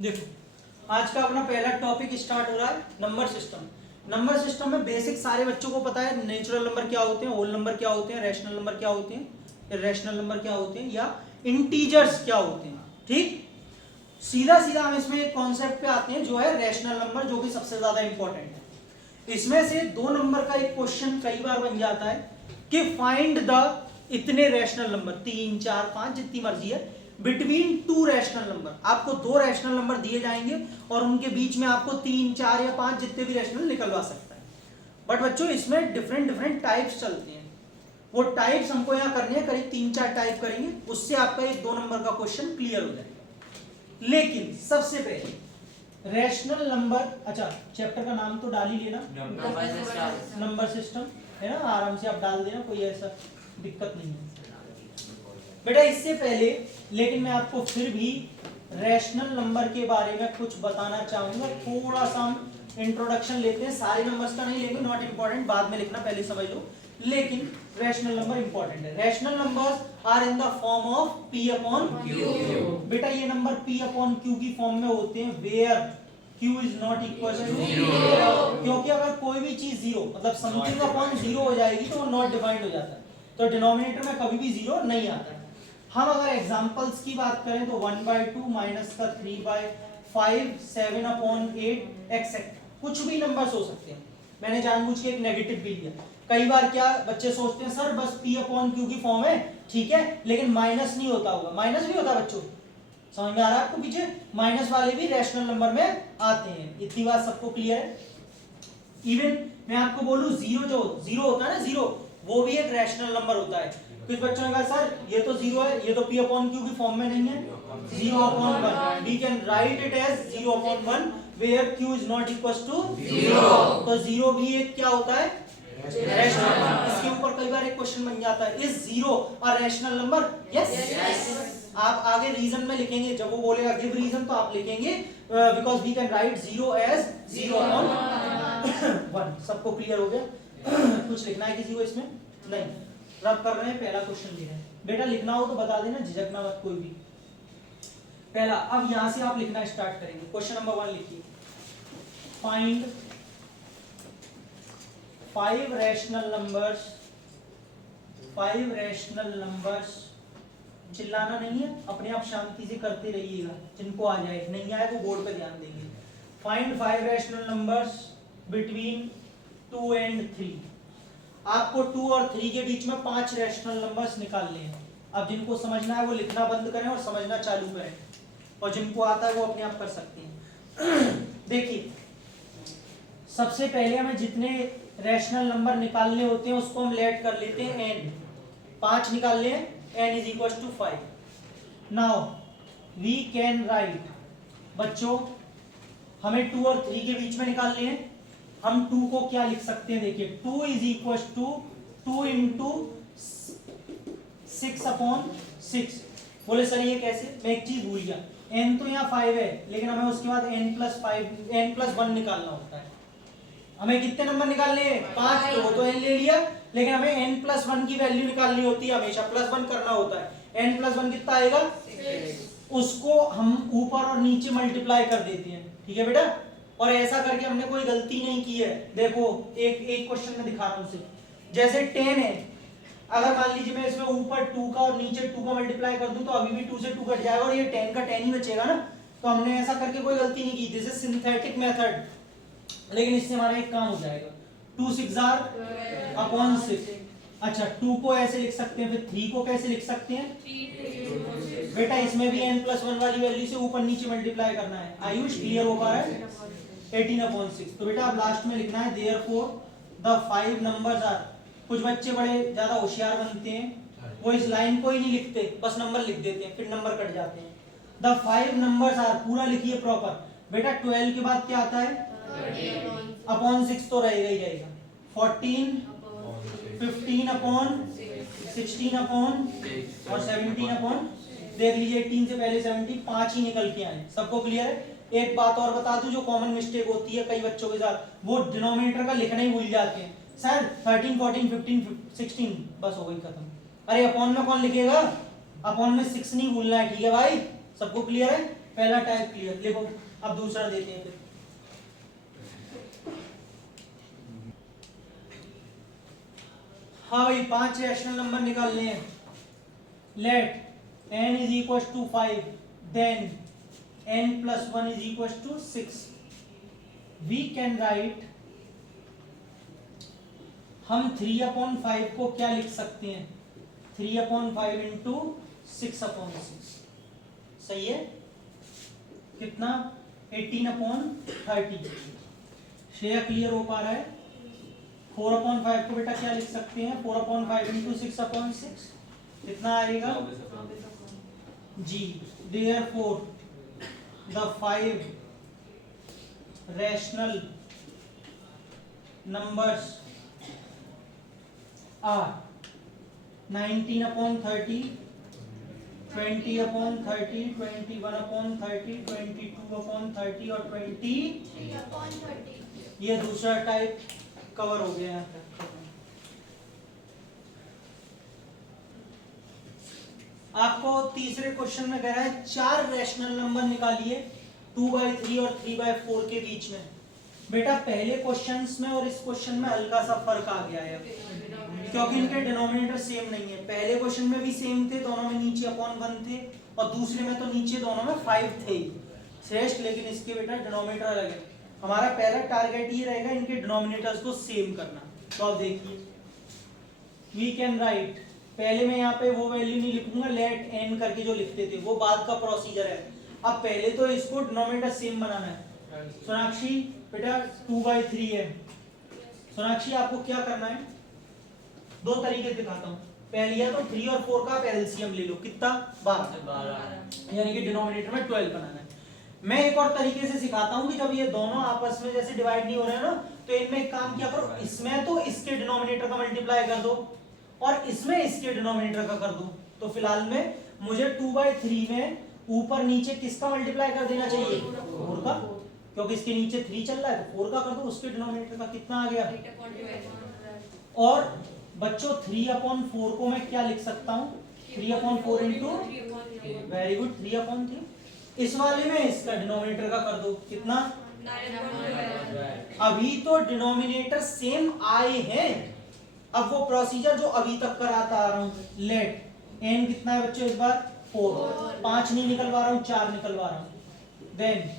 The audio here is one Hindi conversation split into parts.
देखो आज का अपना पहला टॉपिक स्टार्ट हो रहा है नंबर सिस्टम। नंबर सिस्टम में बेसिक सारे बच्चों को पता है, नेचुरल नंबर क्या होते हैं, होल नंबर क्या होते हैं, रैशनल नंबर क्या होते हैं, इरेशनल नंबर क्या होते हैं, या इंटीजर्स क्या होते हैं। ठीक, सीधा सीधा हम इसमें एक कॉन्सेप्ट पे आते हैं जो है रैशनल नंबर, जो कि सबसे ज्यादा इंपॉर्टेंट है। इसमें से दो नंबर का एक क्वेश्चन कई बार बन जाता है कि फाइंड द इतने रैशनल नंबर, 3 4 5 जितनी मर्जी है, बिटवीन टू रैशनल नंबर। आपको दो रैशनल नंबर दिए जाएंगे और उनके बीच में आपको 3 4 या 5 जितने भी रैशनल निकलवा सकता है। बट बच्चों इसमें डिफरेंट डिफरेंट टाइप्स चलते हैं, वो टाइप्स हमको यहाँ करने हैं, करीब 3 4 टाइप करेंगे, उससे आपका एक 2 नंबर का क्वेश्चन क्लियर हो जाएगा। लेकिन सबसे पहले रैशनल नंबर, अच्छा चैप्टर का नाम तो डाल ही लेना, नंबर सिस्टम है ना, आराम से आप डाल देना, कोई ऐसा दिक्कत नहीं है बेटा। इससे पहले लेकिन मैं आपको फिर भी रैशनल नंबर के बारे में कुछ बताना चाहूंगा। थोड़ा सा हम इंट्रोडक्शन लेते हैं, सारे नंबर्स का नहीं लेंगे, नॉट इंपॉर्टेंट, बाद में लिखना, पहले समझ लो। लेकिन रैशनल नंबर इंपॉर्टेंट है। Rational numbers are in the form of p upon q। बेटा ये नंबर p अपॉन q की फॉर्म में होते हैं where q is not equal to 0। क्योंकि अगर कोई भी चीज जीरो मतलब समथिंग अपॉन जीरो हो जाएगी तो वो नॉट डिफाइंड हो जाता है, तो डिनोमिनेटर में कभी भी जीरो नहीं आता है। हम अगर एग्जांपल्स की बात करें तो 1/2 माइनस का 3/5 7/8 एक्सेट्रा, कुछ भी नंबर्स हो सकते हैं। मैंने जानबूझ के एक नेगेटिव भी लिया। कई बार क्या बच्चे सोचते हैं सर बस p अपॉन q की फॉर्म है, ठीक है, लेकिन माइनस नहीं होता होगा। माइनस भी होता बच्चों, समझ में आ रहा है आपको? पीछे माइनस वाले भी रैशनल नंबर में आते हैं, इतनी बात सबको क्लियर है। इवन मैं आपको बोलूं जीरो, जो जीरो होता है ना, जीरो वो भी एक रैशनल नंबर होता है। कुछ बच्चों ने कहा सर ये तो जीरो है, ये तो p अपॉन q की फॉर्म में नहीं है, 0/1 we can write it as 0/1 where q is not equal to 0। तो जीरो भी एक क्या होता है, रैशनल नंबर। इसके ऊपर कई बार एक क्वेश्चन बन जाता है, is zero a rational number? Yes. आप आगे रीजन में लिखेंगे, जब वो बोलेगा गिव रीजन तो आप लिखेंगे because we can write zero as 0/1। सबको क्लियर हो गया? कुछ लिखना है किसी को इसमें? नहीं, रब कर रहे हैं, पहला क्वेश्चन लिख रहे हैं। बेटा लिखना हो तो बता देना, झिझकना मत कोई भी। पहला, अब यहां से आप लिखना स्टार्ट करेंगे। क्वेश्चन नंबर 1 लिखिए, find 5 rational numbers, 5 rational numbers. चिल्लाना नहीं है, अपने आप शांति से करते रहिएगा, जिनको आ जाए, नहीं आए तो बोर्ड पे ध्यान देंगे। Find 5 rational numbers between 2 and 3। आपको 2 और 3 के बीच में 5 रैशनल नंबर्स निकालने हैं। अब जिनको समझना है वो लिखना बंद करें और समझना चालू करें, और जिनको आता है वो अपने आप कर सकते हैं। देखिए सबसे पहले हमें जितने रैशनल नंबर निकालने होते हैं उसको हम लेट कर लेते हैं n। 5 निकालने हैं, n is equal to 5। Now we can write, बच्चों हमें 2 और 3 के बीच में निकालने हैं। हम 2 को क्या लिख सकते हैं, देखिए 2 इज इक्वल टू 2 इंटू 6/6। बोले सर ये कैसे? मैं एक चीज भूल गया, n तो यहाँ 5 है, लेकिन हमें उसके बाद n+1 निकालना होता है। हमें कितने नंबर निकालने हैं? 5। तो वो तो n ले लिया, लेकिन हमें n+1 की वैल्यू निकालनी होती है, हमेशा +1 करना होता है। n+1 कितना आएगा? 6। उसको हम ऊपर और नीचे मल्टीप्लाई कर देते हैं, ठीक है बेटा। और ऐसा करके हमने कोई गलती नहीं की है। देखो एक क्वेश्चन में दिखा रहा हूं सिर्फ, जैसे 10 है, अगर मान लीजिए मैं इसमें ऊपर 2 का और नीचे 2 का मल्टीप्लाई कर दूं तो अभी भी 2 से 2 कट जाएगा और ये 10 का 10 ही बचेगा ना। तो हमने ऐसा करके कोई गलती नहीं की, दिस इज सिंथेटिक मेथड, लेकिन इससे हमारा एक काम हो जाएगा। 2 6/6। अच्छा 2 को ऐसे लिख सकते हैं, फिर 3 को कैसे लिख सकते हैं? बेटा इसमें भी n+1 वाली वैल्यू से ऊपर नीचे मल्टीप्लाई करना है। आयुष क्लियर हो पा रहा है? 18/6। तो बेटा अब लास्ट में लिखना है देयरफॉर द 5 नंबर्स आर। कुछ बच्चे बड़े ज्यादा होशियार बनते हैं, वो इस लाइन को ही नहीं लिखते, बस नंबर लिख देते हैं, फिर नंबर कट जाते हैं। द 5 नंबर्स आर, पूरा लिखिए प्रॉपर। बेटा 12 के बाद क्या आता है? अपॉन 6 तो रहेगा ही रहेगा। 14, 15/16 और 17 देख लीजिए, 18 से पहले 17, 5 ही निकल के आए। सबको क्लियर है? एक बात और बता दूं जो कॉमन मिस्टेक होती है कई बच्चों के साथ, वो डिनोमिनेटर का लिखना ही भूल जाते हैं। सर 13, 14, 15, 16, बस हो गई खत्म। अरे अपॉन में कौन लिखेगा? अपॉन में 6 नहीं भूलना है, ठीक है भाई? सबको क्लियर है? पहला टाइप क्लियर, लिखो। अब दूसरा देते हैं फिर। हाँ भाई 5 रैशनल नंबर निकालने हैं। Let n is equal to 5, then n plus 1 is equal to 6। We can write, हम 3/5 को क्या लिख सकते हैं? 3/5 इंटू 6/6। सही है? कितना? 18/30। श्रेया क्लियर हो पा रहा है? 4/5 को बेटा क्या लिख सकते हैं? 4/5 इंटू 6/6 कितना आएगा जी? Therefore the 5 rational numbers are 19/30, 20/30, 21/30, 22/30 और 23/30। ये दूसरा टाइप कवर हो गया यहाँ तक। आपको तीसरे क्वेश्चन में कह रहा है 4 रैशनल नंबर निकालिए 2/3 और 3/4 के बीच में। बेटा पहले क्वेश्चंस में और इस क्वेश्चन में हल्का सा फर्क आ गया है, क्योंकि इनके डिनोमिनेटर सेम नहीं है। पहले क्वेश्चन में भी सेम थे, दोनों में नीचे अपॉन 1 थे, और दूसरे में तो नीचे दोनों में 5 थे श्रेष्ठ, लेकिन इसके बेटा डिनोमिनेटर अलग है। हमारा पहला टारगेट ये रहेगा इनके डिनोमिनेटर्स को सेम करना। तो अब देखिए, वी कैन राइट, पहले मैं यहाँ पे वो वैल्यू नहीं लिखूंगा, लेट n करके जो लिखते थे वो बाद का प्रोसीजर है। अब पहले तो इसको डिनोमिनेटर सेम बनाना है। सोनाक्षी बेटा 2/3 है। सोनाक्षी आपको क्या करना है? दो तरीके दिखाता हूँ। पहले तो 3 और 4 का एलसीएम ले लो, कितना? 12, यानी कि डिनोमिनेटर में 12 बनाना है। मैं एक और तरीके से सिखाता हूँ कि जब ये दोनों आपस में जैसे डिवाइड नहीं हो रहे हैं ना, तो इनमें एक काम क्या करो, इसमें तो इसके डिनोमिनेटर का मल्टीप्लाई कर दो और इसमें इसके डिनोमिनेटर का कर दो। तो फिलहाल में मुझे 2/3 में ऊपर नीचे किसका मल्टीप्लाई कर देना चाहिए? 4 का, क्योंकि इसके नीचे 3 चल रहा है, तो 4 का कर दो। उसके डिनोमिनेटर का कितना आ गया? और बच्चों 3/4 को मैं क्या लिख सकता हूँ? 3/4 इंटू, वेरी गुड, 3/3। इस वाले में इसका डिनोमिनेटर का कर दो, कितना? 9/12। अभी तो डिनोमिनेटर सेम आए हैं। अब वो प्रोसीजर जो अभी तक कराता आ रहा हूं, लेट n कितना है बच्चों इस बार? 4। 5 नहीं निकलवा रहा हूं, 4 निकलवा रहा हूं। देन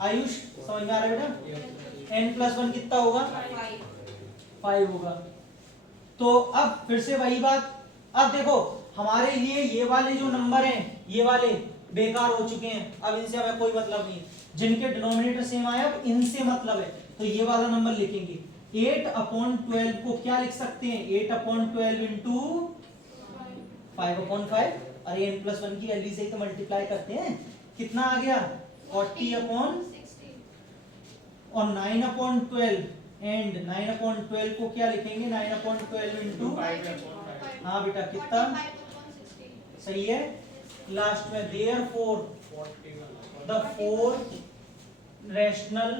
आयुष समझ में आ रहा है बेटा? n प्लस 1 कितना होगा? 5 होगा। तो अब फिर से वही बात, अब देखो हमारे लिए ये वाले जो नंबर हैं, ये वाले बेकार हो चुके हैं, अब इनसे हमें कोई मतलब नहीं है। जिनके डिनोमिनेटर सेम आया अब इनसे मतलब है, तो ये वाला नंबर लिखेंगे। 8/12 को क्या लिख सकते हैं? 8/12 इंटू 5/5। अरे n प्लस 1 की वैल्यू से ही तो मल्टीप्लाई करते हैं। कितना आ गया? 40/60। और 9/12 एंड 9/12 को क्या लिखेंगे? 9/12 इंटू, हाँ बेटा कितना? सही है। लास्ट में therefore the 4 rational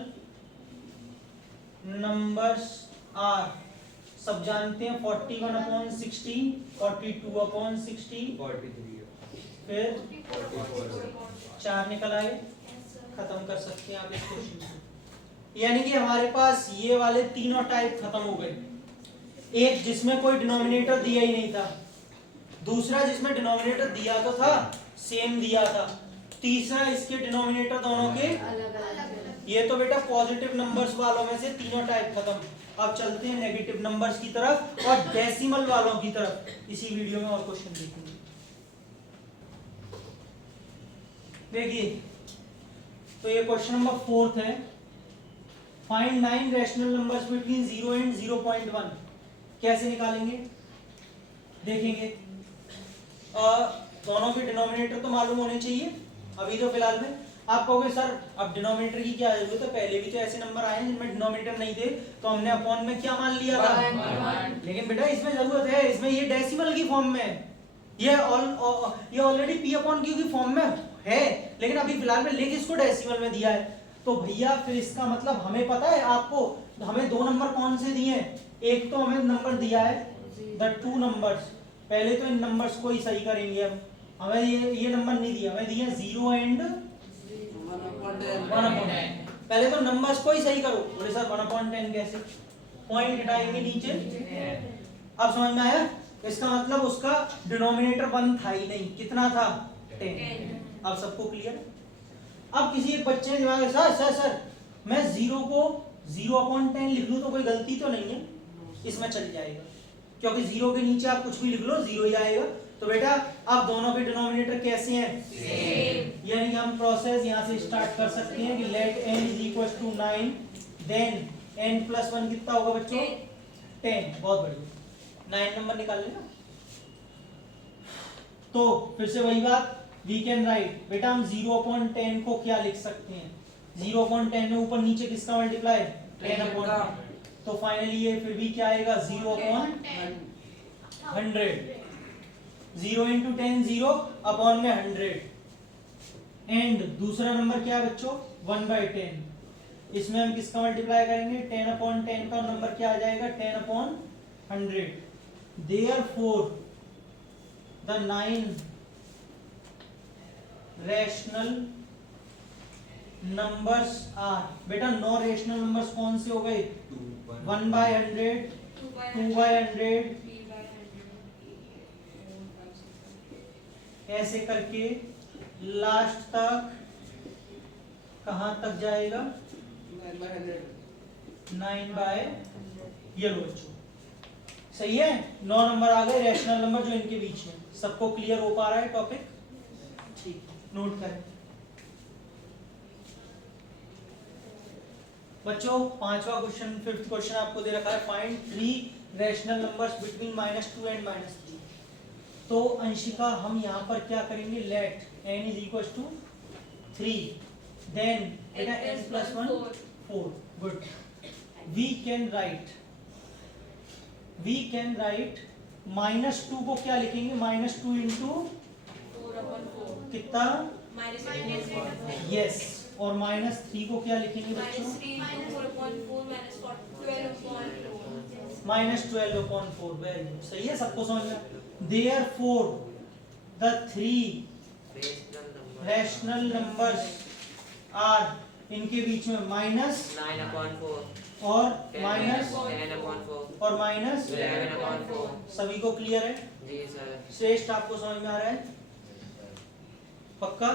numbers are, सब जानते हैं 41/60, 42/60, फिर 4 निकल आए। खत्म कर सकते हैं आप इस क्वेश्चन को। यानी कि हमारे पास ये वाले तीनों टाइप खत्म हो गए। एक जिसमें कोई डिनोमिनेटर दिया ही नहीं था, दूसरा जिसमें डिनोमिनेटर दिया तो था, सेम दिया था, तीसरा इसके डिनोमिनेटर दोनों के अलग। ये तो बेटा पॉजिटिव नंबर्स वालों में से तीनों टाइप खत्म। अब चलते हैं नेगेटिव नंबर्स की तरफ और डेसिमल वालों की तरफ। इसी वीडियो में और क्वेश्चन देखेंगे। देखिए, तो ये क्वेश्चन नंबर 4 है। Find 9 rational numbers between 0 and 0.1। कैसे निकालेंगे देखेंगे। दोनों के डिनोमिनेटर तो मालूम होने चाहिए अभी तो फिलहाल में। आप कहोगे सर अब डिनोमिनेटर की क्या जरूरत है, पहले भी तो ऐसे नंबर आए हैं जिनमें डिनोमिनेटर नहीं थे, तो हमने अपॉन में क्या मान लिया था? लेकिन बेटा इसमें जरूरत है, इसमें ये डेसिमल की फॉर्म में, ये ऑलरेडी p/q की फॉर्म में है, लेकिन अभी फिलहाल में लिख इसको डेसिमल में दिया है। तो भैया फिर इसका मतलब हमें पता है, आपको हमें दो नंबर कौन से दिए हैं? एक तो हमें नंबर दिया है द 2 नंबर्स। पहले तो इन नंबर्स को ही सही करेंगे। अब हमें ये नंबर नहीं दिया, हमें दिया 0 एंड 1/10। पहले तो नंबर्स को ही सही करो। बोले सर 1/10 कैसे, पॉइंट हटाएंगे नीचे, अब समझ में आया। इसका मतलब उसका डिनोमिनेटर 1 था ही नहीं, कितना था 10। अब सबको क्लियर। अब किसी एक बच्चे ने दिमाग में सर सर सर मैं 0 को 0/10 लिख लूं तो कोई गलती तो नहीं है, इसमें चल जाएगा, क्योंकि 0 के नीचे आप कुछ भी लिख लो 0 ही आएगा। तो बेटा अब दोनों के डिनोमिनेटर कैसे हैं, सेम। यानी कि हम प्रोसेस यहां से स्टार्ट कर सकते हैं कि लेट n = 9, देन n + 1 कितना होगा बच्चों, 10। बहुत बढ़िया, 9 नंबर निकाल लेना। तो फिर से वही बात, वी कैन राइट, बेटा हम 0/10 को क्या लिख सकते हैं, 0/10 में ऊपर नीचे किसका मल्टीप्लाई, 10/10। तो फाइनली ये फिर भी क्या आएगा, 0/100। 0 × 10 0 अपॉन में 100। एंड दूसरा नंबर क्या है बच्चों, 1/10। इसमें हम किसका मल्टीप्लाई करेंगे, 10/10 का नंबर क्या आ जाएगा, 10/100। Therefore the 9 rational numbers are, बेटा 9 रैशनल नंबर्स कौन से हो गए, 1/100, 2/100, ऐसे करके लास्ट तक कहां तक जाएगा, 9/, ये लो बच्चों सही है। 9 नंबर आ गए रैशनल नंबर जो इनके बीच में। सबको क्लियर हो पा रहा है टॉपिक, ठीक, नोट करें बच्चों। पांचवा क्वेश्चन, फिफ्थ क्वेश्चन आपको दे रखा है, find 3 rational numbers between -2 and -3। तो अंशिका हम यहाँ पर क्या करेंगे, लेट n = 3, देन बेटा n + 1 4। Good, we can write -2 को क्या लिखेंगे, -2 × कितना, यस, और -3 को क्या लिखेंगे बच्चों, -12/4। वेरी गुड, सही है, सबको समझ में। Therefore the 3 rational numbers are, इनके बीच में -9/4 और -10/4 और -11/4। सभी को क्लियर है जी सर, श्रेष्ठ आपको समझ में आ रहा है, पक्का।